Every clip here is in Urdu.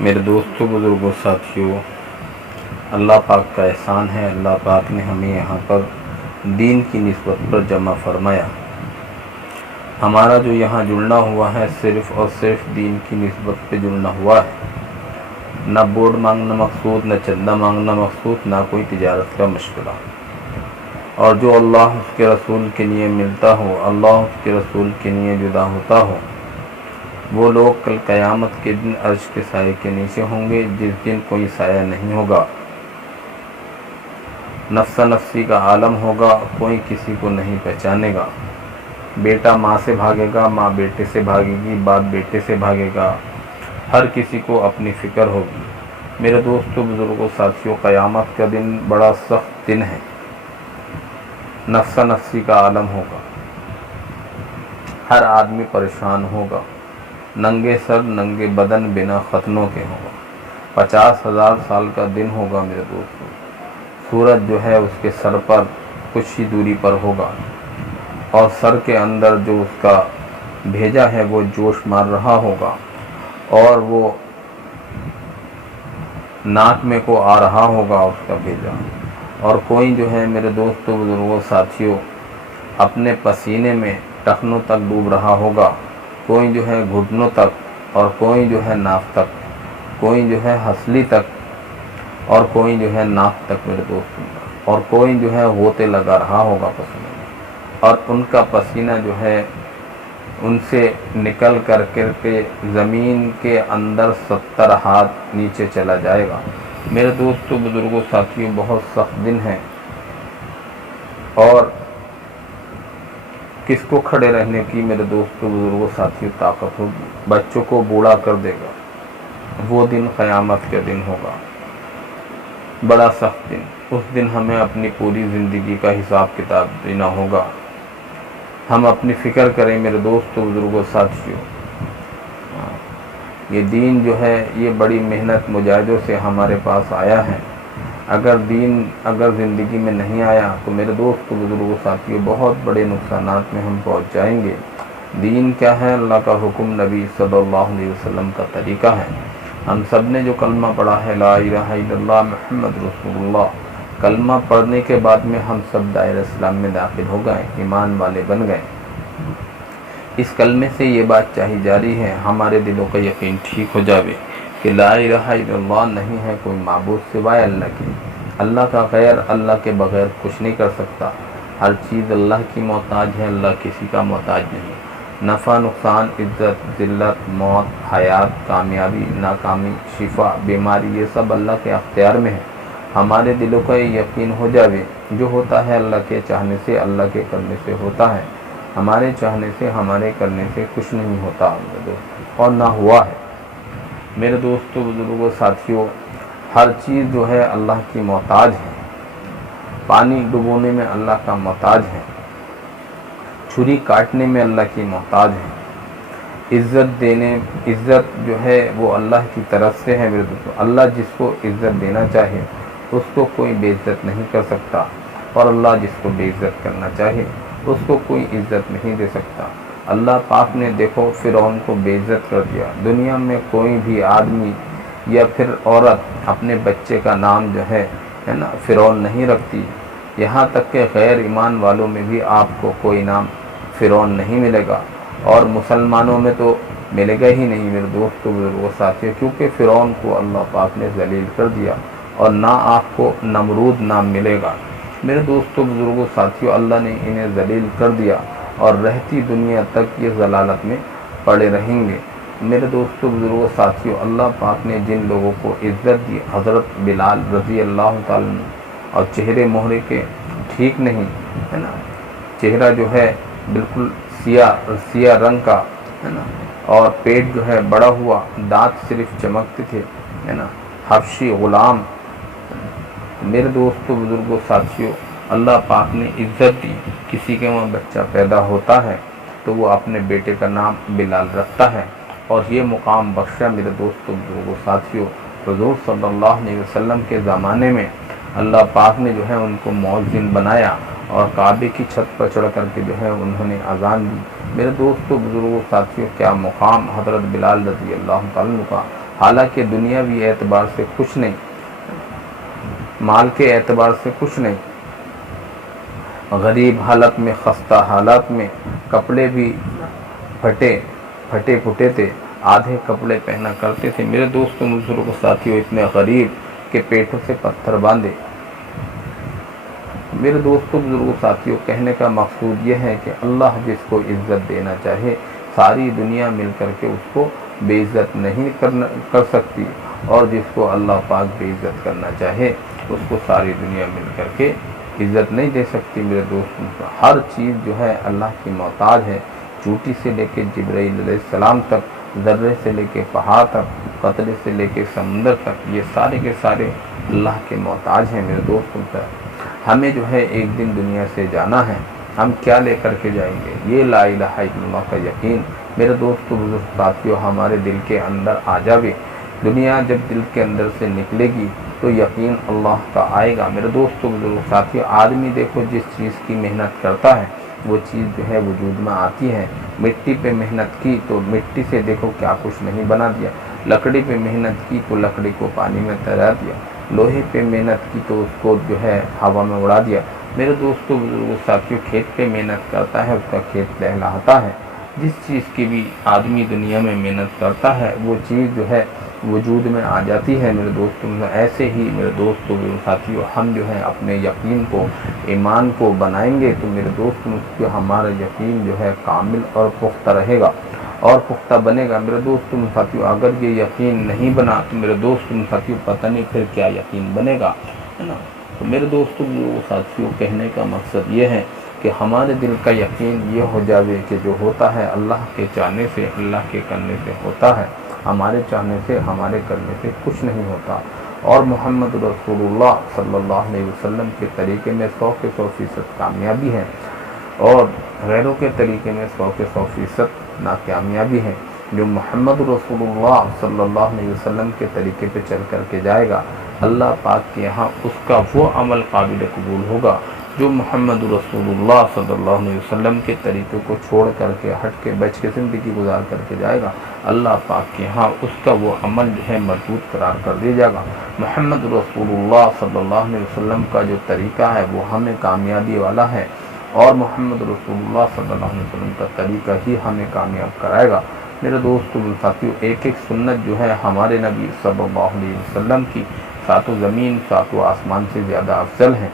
میرے دوستوں، بزرگوں، ساتھیوں، اللہ پاک کا احسان ہے۔ اللہ پاک نے ہمیں یہاں پر دین کی نسبت پر جمع فرمایا۔ ہمارا جو یہاں جڑنا ہوا ہے صرف اور صرف دین کی نسبت پہ جڑنا ہوا ہے۔ نہ بورڈ مانگنا مقصود، نہ چندہ مانگنا مقصود، نہ کوئی تجارت کا مشغلہ۔ اور جو اللہ اس کے رسول کے لیے ملتا ہو، اللہ اس کے رسول کے لیے جدا ہوتا ہو، وہ لوگ کل قیامت کے دن عرش کے سائے کے نیچے ہوں گے، جس دن کوئی سایہ نہیں ہوگا۔ نفسا نفسی کا عالم ہوگا، کوئی کسی کو نہیں پہچانے گا۔ بیٹا ماں سے بھاگے گا، ماں بیٹے سے بھاگے گی، باپ بیٹے سے بھاگے گا، ہر کسی کو اپنی فکر ہوگی۔ میرے دوستوں، بزرگوں، ساتھیوں، قیامت کا دن بڑا سخت دن ہے۔ نفسا نفسی کا عالم ہوگا، ہر آدمی پریشان ہوگا، ننگے سر ننگے بدن بنا ختنوں کے ہوگا۔ 50,000 سال کا دن ہوگا میرے دوستوں۔ سورج جو ہے اس کے سر پر کچھ ہی دوری پر ہوگا، اور سر کے اندر جو اس کا بھیجا ہے وہ جوش مار رہا ہوگا، اور وہ ناک میں کو آ رہا ہوگا اس کا بھیجا۔ اور کوئی جو ہے میرے دوستوں، بزرگوں، ساتھیوں، اپنے پسینے میں ٹخنوں تک ڈوب رہا ہوگا، کوئی جو ہے گھٹنوں تک، اور کوئی جو ہے ناک تک، کوئی جو ہے ہنسلی تک، اور کوئی جو ہے ناک تک میرے دوستوں، اور کوئی جو ہے غوطے لگا رہا ہوگا پسینے میں، اور ان کا پسینہ جو ہے ان سے نکل کر کے زمین کے اندر 70 ہاتھ نیچے چلا جائے گا۔ میرے دوستوں، بزرگوں، ساتھیوں، بہت سخت دن ہے۔ اور کس کو کھڑے رہنے کی میرے دوستوں، بزرگوں، ساتھیوں طاقت ہوگی؟ بچوں کو بوڑھا کر دے گا۔ وہ دن قیامت کا دن ہوگا، بڑا سخت دن۔ اس دن ہمیں اپنی پوری زندگی کا حساب کتاب دینا ہوگا۔ ہم اپنی فکر کریں میرے دوستوں، بزرگوں، ساتھیوں۔ یہ دین جو ہے یہ بڑی محنت مجاہدوں سے ہمارے پاس آیا ہے۔ اگر زندگی میں نہیں آیا تو میرے دوستوں، بزرگوں، ساتھیوں، بہت بڑے نقصانات میں ہم پہنچ جائیں گے۔ دین کیا ہے؟ اللہ کا حکم، نبی صلی اللہ علیہ وسلم کا طریقہ ہے۔ ہم سب نے جو کلمہ پڑھا ہے، لا الہ الا اللہ محمد رسول اللہ، کلمہ پڑھنے کے بعد میں ہم سب دائرہ اسلام میں داخل ہو گئے، ایمان والے بن گئے۔ اس کلمے سے یہ بات چاہی جاری ہے، ہمارے دلوں کا یقین ٹھیک ہو جاوے کہ لا الہ الا اللہ نہیں ہے کوئی معبود سوائے اللہ کے۔ اللہ کا غیر، اللہ کے بغیر کچھ نہیں کر سکتا۔ ہر چیز اللہ کی محتاج ہے، اللہ کسی کا محتاج نہیں۔ نفع، نقصان، عزت، ذلت، موت، حیات، کامیابی، ناکامی، شفا، بیماری، یہ سب اللہ کے اختیار میں ہے۔ ہمارے دلوں کا یہ یقین ہو جاوے، جو ہوتا ہے اللہ کے چاہنے سے، اللہ کے کرنے سے ہوتا ہے۔ ہمارے چاہنے سے، ہمارے کرنے سے کچھ نہیں ہوتا میرے دوست، اور نہ ہوا ہے۔ میرے دوستوں، بزرگوں، ساتھیوں، ہر چیز جو ہے اللہ کی محتاج ہے۔ پانی ڈبونے میں اللہ کا محتاج ہے، چھری کاٹنے میں اللہ کی محتاج ہے، عزت جو ہے وہ اللہ کی طرف سے ہے میرے دوستوں۔ اللہ جس کو عزت دینا چاہے اس کو کوئی بے عزت نہیں کر سکتا، اور اللہ جس کو بے عزت کرنا چاہے اس کو کوئی عزت نہیں دے سکتا۔ اللہ پاک نے دیکھو فرعون کو بے عزت کر دیا۔ دنیا میں کوئی بھی آدمی یا پھر عورت اپنے بچے کا نام جو ہے نا فرعون نہیں رکھتی، یہاں تک کہ غیر ایمان والوں میں بھی آپ کو کوئی نام فرعون نہیں ملے گا، اور مسلمانوں میں تو ملے گا ہی نہیں میرے دوستوں، بزرگوں، ساتھیوں، کیونکہ فرعون کو اللہ پاک نے ذلیل کر دیا، اور نہ آپ کو نمرود نام ملے گا۔ میرے دوستوں، بزرگوں، ساتھیوں، اللہ نے انہیں ذلیل کر دیا، اور رہتی دنیا تک یہ ضلالت میں پڑے رہیں گے۔ میرے دوستوں، بزرگوں، ساتھیوں، اللہ پاک نے جن لوگوں کو عزت دی، حضرت بلال رضی اللہ تعالیٰ عنہ، اور چہرے مہرے کے ٹھیک نہیں ہے نا، چہرہ جو ہے بالکل سیاہ رنگ کا ہے نا، اور پیٹ جو ہے بڑا ہوا، دانت صرف چمکتے تھے ہے نا، حبشی غلام۔ میرے دوستوں، بزرگوں، ساتھیوں، اللہ پاک نے عزت دی۔ کسی کے وہاں بچہ پیدا ہوتا ہے تو وہ اپنے بیٹے کا نام بلال رکھتا ہے، اور یہ مقام بخشا میرے دوستوں، بزرگوں، ساتھیوں۔ حضور صلی اللہ علیہ وسلم کے زمانے میں اللہ پاک نے جو ہے ان کو مؤذن بنایا، اور کعبے کی چھت پر چڑھ کر کے جو ہے انہوں نے اذان دی۔ میرے دوستوں، بزرگوں، ساتھیوں، کیا مقام حضرت بلال رضی اللہ تعالیٰ عنہ کا۔ حالانکہ دنیاوی اعتبار سے کچھ نہیں، مال کے اعتبار سے کچھ نہیں، غریب حالت میں، خستہ حالات میں، کپڑے بھی پھٹے پھٹے تھے، آدھے کپڑے پہنا کرتے تھے۔ میرے دوستوں بزرگوں ساتھیوں، اتنے غریب کہ پیٹوں سے پتھر باندھے۔ میرے دوستوں بزرگوں ساتھیوں، کہنے کا مقصود یہ ہے کہ اللہ جس کو عزت دینا چاہے، ساری دنیا مل کر کے اس کو بے عزت نہیں کر سکتی، اور جس کو اللہ پاک بے عزت کرنا چاہے اس کو ساری دنیا مل کر کے عزت نہیں دے سکتی۔ میرے دوستوں، ہر چیز جو ہے اللہ کی محتاج ہے، چوٹی سے لے کے جبرائیل علیہ السلام تک، ذرے سے لے کے پہاڑ تک، قطرے سے لے کے سمندر تک، یہ سارے کے سارے اللہ کے محتاج ہیں۔ میرے دوستوں، ہمیں جو ہے ایک دن دنیا سے جانا ہے، ہم کیا لے کر کے جائیں گے؟ یہ لا الہ الا اللہ کا یقین میرے دوستوں بزرگ ساتھیوں ہمارے دل کے اندر آ جاوے۔ دنیا جب دل کے اندر سے نکلے گی تو یقین اللہ کا آئے گا۔ میرے دوستوں بزرگ ساتھیوں، آدمی دیکھو جس چیز کی محنت کرتا ہے وہ چیز جو ہے وجود میں آتی ہے۔ مٹی پہ محنت کی تو مٹی سے دیکھو کیا کچھ نہیں بنا دیا، لکڑی پہ محنت کی تو لکڑی کو پانی میں تیرا دیا، لوہے پہ محنت کی تو اس کو جو ہے ہوا میں اڑا دیا۔ میرے دوستوں بزرگوں ساتھیوں، کھیت پہ محنت کرتا ہے اس کا کھیت لہلاتا ہے۔ جس چیز کی بھی آدمی دنیا میں محنت کرتا ہے وہ چیز جو ہے وجود میں آ جاتی ہے۔ میرے دوستوں، ایسے ہی میرے دوستوں بزرگوں ساتھیوں، ہم جو ہے اپنے یقین کو، ایمان کو بنائیں گے تو میرے دوستوں ہمارا یقین جو ہے کامل اور پختہ رہے گا اور پختہ بنے گا۔ میرے دوستوں ساتھیوں، اگر یہ یقین نہیں بنا تو میرے دوستوں ساتھیوں پتہ نہیں پھر کیا یقین بنے گا، ہے نا۔ تو میرے دوستوں ساتھیوں، کہنے کا مقصد یہ ہے کہ ہمارے دل کا یقین یہ ہو جاوے کہ جو ہوتا ہے اللہ کے چاہنے سے، اللہ کے کرنے سے ہوتا ہے، ہمارے چاہنے سے، ہمارے کرنے سے کچھ نہیں ہوتا۔ اور محمد رسول اللہ صلی اللہ علیہ وسلم کے طریقے میں 100% کامیابی ہے، اور غیروں کے طریقے میں 100% ناکامیابی ہے۔ جو محمد رسول اللہ صلی اللہ علیہ وسلم کے طریقے پہ چل کر کے جائے گا، اللہ پاک کے یہاں اس کا وہ عمل قابل قبول ہوگا۔ جو محمد رسول اللہ صلی اللہ علیہ وسلم کے طریقے کو چھوڑ کر کے، ہٹ کے، بچ کے زندگی گزار کر کے جائے گا، اللہ پاک کے ہاں اس کا وہ عمل جو ہے مردود قرار کر دیا جائے گا۔ محمد رسول اللہ صلی اللہ علیہ وسلم کا جو طریقہ ہے وہ ہمیں کامیابی والا ہے، اور محمد رسول اللہ صلی اللہ علیہ وسلم کا طریقہ ہی ہمیں کامیاب کرائے گا۔ میرے دوستو ساتھیوں، ایک ایک سنت جو ہے ہمارے نبی صلی اللہ علیہ وسلم کی ساتوں زمین ساتوں آسمان سے زیادہ افضل ہیں۔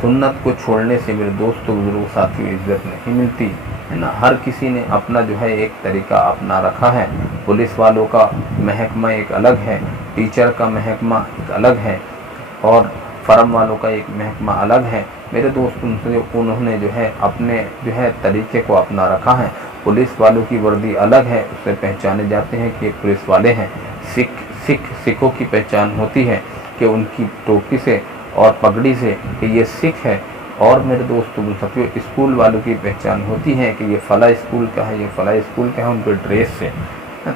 سنت کو چھوڑنے سے میرے دوستو بزرگوں ساتھیوں عزت نہیں ملتی، ہے نا۔ ہر کسی نے اپنا جو ہے ایک طریقہ اپنا رکھا ہے۔ پولیس والوں کا محکمہ ایک الگ ہے، ٹیچر کا محکمہ ایک الگ ہے، اور فرم والوں کا ایک محکمہ الگ ہے۔ میرے دوستوں انہوں نے جو ہے اپنے جو ہے طریقے کو اپنا رکھا ہے۔ پولیس والوں کی وردی الگ ہے، اس سے پہچانے جاتے ہیں کہ یہ پولیس والے ہیں۔ سکھوں کی پہچان ہوتی ہے کہ ان کی ٹوپی سے اور پگڑی سے کہ یہ سکھ ہے، اور میرے دوستوں ساتھیوں اسکول والوں کی پہچان ہوتی ہے کہ یہ فلاں اسکول کا ہے، یہ فلاں اسکول کا ہے، ان کے ڈریس سے۔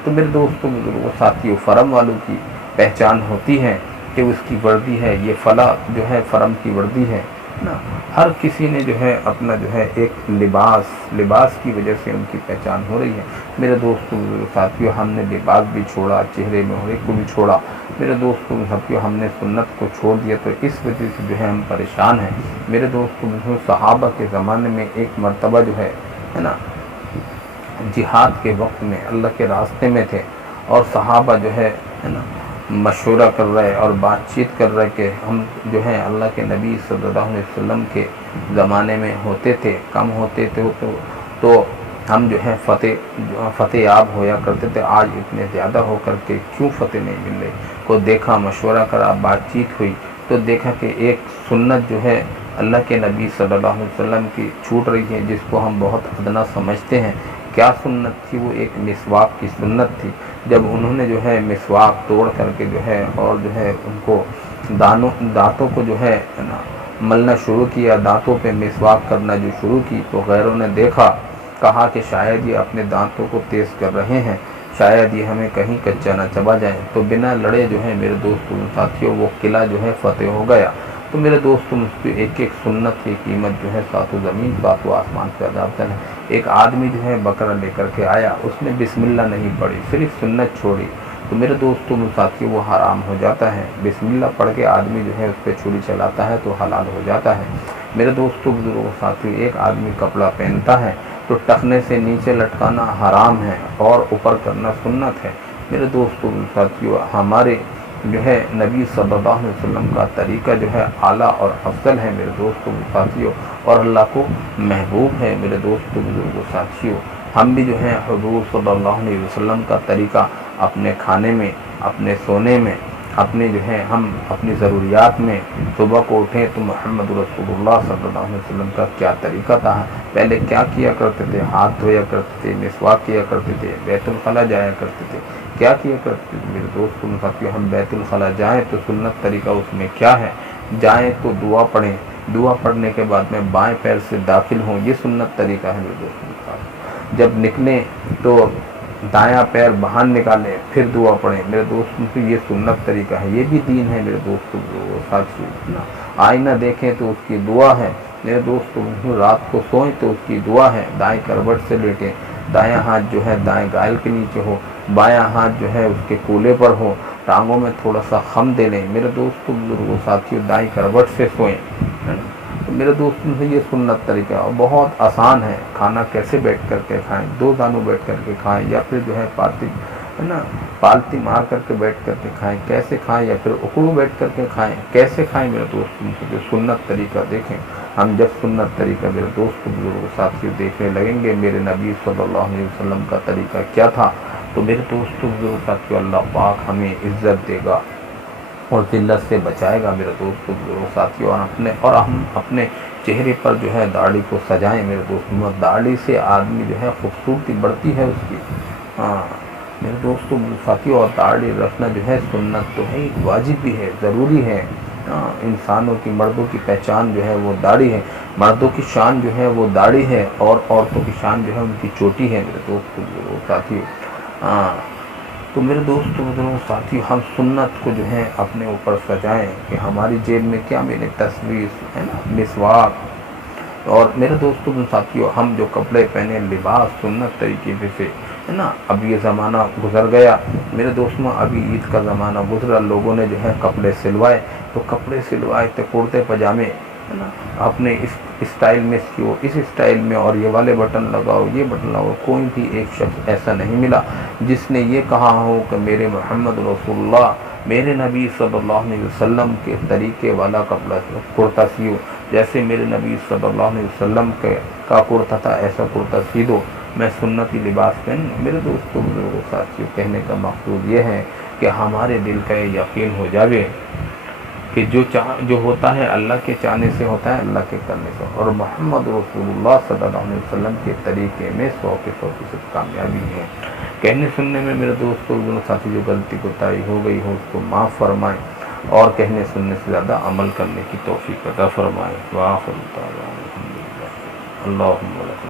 تو میرے دوستوں ساتھیوں فرم والوں کی پہچان ہوتی ہے کہ اس کی وردی ہے، یہ فلاں جو ہے فرم کی وردی ہے نا۔ ہر کسی نے جو ہے اپنا جو ہے ایک لباس کی وجہ سے ان کی پہچان ہو رہی ہے۔ میرے دوستوں ساتھیوں، ہم نے لباس بھی چھوڑا، چہرے میں ہو کو بھی چھوڑا۔ میرے دوستوں ساتھیوں، ہم نے سنت کو چھوڑ دیا، تو اس وجہ سے جو ہے ہم پریشان ہیں۔ میرے دوستوں صحابہ کے زمانے میں ایک مرتبہ جو ہے نا جہاد کے وقت میں اللہ کے راستے میں تھے، اور صحابہ جو ہے نا مشورہ کر رہے اور بات چیت کر رہے کہ ہم جو ہے اللہ کے نبی صلی اللہ علیہ وسلم کے زمانے میں ہوتے تھے، کم ہوتے تھے تو ہم جو ہے فتح یاب ہویا کرتے تھے، آج اتنے زیادہ ہو کر کے کیوں فتح نہیں مل رہی؟ کو دیکھا، مشورہ کرا، بات چیت ہوئی، تو دیکھا کہ ایک سنت جو ہے اللہ کے نبی صلی اللہ علیہ وسلم کی چھوٹ رہی ہے، جس کو ہم بہت ادنا سمجھتے ہیں۔ کیا سنت تھی وہ؟ ایک مسواک کی سنت تھی۔ جب انہوں نے جو ہے مسواک توڑ کر کے جو ہے اور جو ہے ان کو دانتوں کو جو ہے ملنا شروع کیا، دانتوں پہ مسواک کرنا جو شروع کی، تو غیروں نے دیکھا، کہا کہ شاید یہ اپنے دانتوں کو تیز کر رہے ہیں، شاید یہ ہمیں کہیں کچا نہ چبا جائیں۔ تو بنا لڑے جو ہے میرے دوستوں ساتھیوں وہ قلعہ جو ہے فتح ہو گیا۔ تو میرے دوستوں ایک ایک سنت کی قیمت جو ہے ساتوں زمین ساتوں آسمان سے زیادہ ہے۔ ایک آدمی جو ہے بکرا لے کر کے آیا، اس نے بسم اللہ نہیں پڑھی، صرف سنت چھوڑی، تو میرے دوستوں ساتھیوں وہ حرام ہو جاتا ہے۔ بسم اللہ پڑھ کے آدمی جو ہے اس پہ چھری چلاتا ہے تو حلال ہو جاتا ہے۔ میرے دوستوں بزرگوں ساتھیوں، ایک آدمی کپڑا پہنتا ہے تو ٹخنے سے نیچے لٹکانا حرام ہے اور اوپر کرنا سنت ہے۔ میرے دوستوں ساتھیوں، ہمارے جو ہے نبی صلی اللہ علیہ وسلم کا طریقہ جو ہے اعلیٰ اور افضل ہے میرے دوستوں ساتھیوں، اور اللہ کو محبوب ہے۔ میرے دوستوں بزرگوں ساتھیوں، ہم بھی جو ہے حضور صلی اللہ علیہ وسلم کا طریقہ اپنے کھانے میں، اپنے سونے میں، اپنے جو ہے ہم اپنی ضروریات میں صبح کو اٹھیں تو محمد رسول اللہ صلی اللہ علیہ وسلم کا کیا طریقہ تھا، پہلے کیا کیا کرتے تھے، ہاتھ دھویا کرتے تھے، مسواک کیا کرتے تھے، بیت الخلاء جایا کرتے تھے، کیا کیا کرتے تھے میرے دوستوں ساتھیوں۔ ہم بیت الخلاء جائیں تو سنت طریقہ اس میں کیا ہے، جائیں تو دعا پڑھیں، دعا پڑھنے کے بعد میں بائیں پیر سے داخل ہوں، یہ سنت طریقہ ہے میرے دوستوں ساتھ۔ جب نکلیں تو دایاں پیر باہر نکالیں پھر دعا پڑھیں میرے دوستوں سے، یہ سنت طریقہ ہے، یہ بھی دین ہے میرے دوستوں ساتھیوں۔ آئینہ دیکھیں تو اس کی دعا ہے میرے دوستوں، رات کو سوئیں تو اس کی دعا ہے، دائیں کروٹ سے لیٹیں، دایاں ہاتھ جو ہے دائیں گائل کے نیچے ہو، بایاں ہاتھ جو ہے اس کے کولے پر ہو، ٹانگوں میں تھوڑا سا خم دے لیں میرے دوستوں بزرگوں ساتھیوں، دائیں کروٹ سے سوئیں، ہے نا۔ تو میرے دوستوں سے یہ سنت طریقہ اور بہت آسان ہے۔ کھانا کیسے بیٹھ کر کے کھائیں، دو دانوں بیٹھ کر کے کھائیں یا پھر جو ہے پالتی مار کر کے بیٹھ کر کے کھائیں، کیسے کھائیں، یا پھر اکڑو بیٹھ کر کے کھائیں، کیسے کھائیں میرے دوستوں سے جو سنت طریقہ دیکھیں۔ ہم جب سنت طریقہ میرے دوست بزرگ ساتھیوں دیکھنے لگیں گے میرے نبی صلی اللہ علیہ وسلم کا طریقہ کیا تھا، تو میرے دوستوں بزرگ ساتھیوں اللہ پاک ہمیں عزت دے گا اور ذلت سے بچائے گا میرے دوستوں بزرگ ساتھیوں، اور ہم اپنے چہرے پر جو ہے داڑھی کو سجائیں میرے دوستوں، داڑھی سے آدمی جو ہے خوبصورتی بڑھتی ہے اس کی، ہاں میرے دوستوں ساتھیوں، اور داڑھی رکھنا جو ہے سنت تو ہے، واجب بھی ہے، ضروری ہے۔ انسانوں کی، مردوں کی پہچان جو ہے وہ داڑھی ہے، مردوں کی شان جو ہے وہ داڑھی ہے، اور عورتوں کی شان جو ہے ان کی چوٹی ہے میرے دوستوں ساتھیوں۔ تو میرے دوستوں بزرگوں ساتھیوں، ہم سنت کو جو ہے اپنے اوپر سجائیں کہ ہماری جیب میں کیا ملے، تصویر ہے نا، مسواک، اور میرے دوستوں ساتھیوں ہم جو کپڑے پہنے، لباس سنت طریقے سے ہے نا۔ اب یہ زمانہ گزر گیا میرے دوستوں، ابھی عید کا زمانہ گزرا، لوگوں نے جو ہے کپڑے سلوائے، تو کپڑے سلوائے تو کرتے پاجامے ہے نا، اپنے اس اسٹائل میں سیو، اس اسٹائل میں، اور یہ والے بٹن لگاؤ، یہ بٹن لگاؤ۔ کوئی بھی ایک شخص ایسا نہیں ملا جس نے یہ کہا ہو کہ میرے محمد رسول اللہ، میرے نبی صلی اللہ علیہ وسلم کے طریقے والا کپڑا کرتا سیو، جیسے میرے نبی صلی اللہ علیہ وسلم کا کرتا تھا ایسا کرتا سی دو، میں سنتی لباس پہن۔ میرے دوستوں بزرگوں ساتھیوں، کہنے کا مقصود یہ ہے کہ ہمارے دل کا یہ یقین ہو جاوے کہ جو ہوتا ہے اللہ کے چاہنے سے ہوتا ہے، اللہ کے کرنے سے، اور محمد رسول اللہ صلی اللہ علیہ وسلم کے طریقے میں 100% کامیابی ہے۔ کہنے سننے میں میرے دوستوں ساتھی جو غلطی کوتاہی ہو گئی ہو اس کو معاف فرمائیں، اور کہنے سننے سے زیادہ عمل کرنے کی توفیق عطا فرمائیں۔ وآخر دعوانا الحمدللہ، اللہم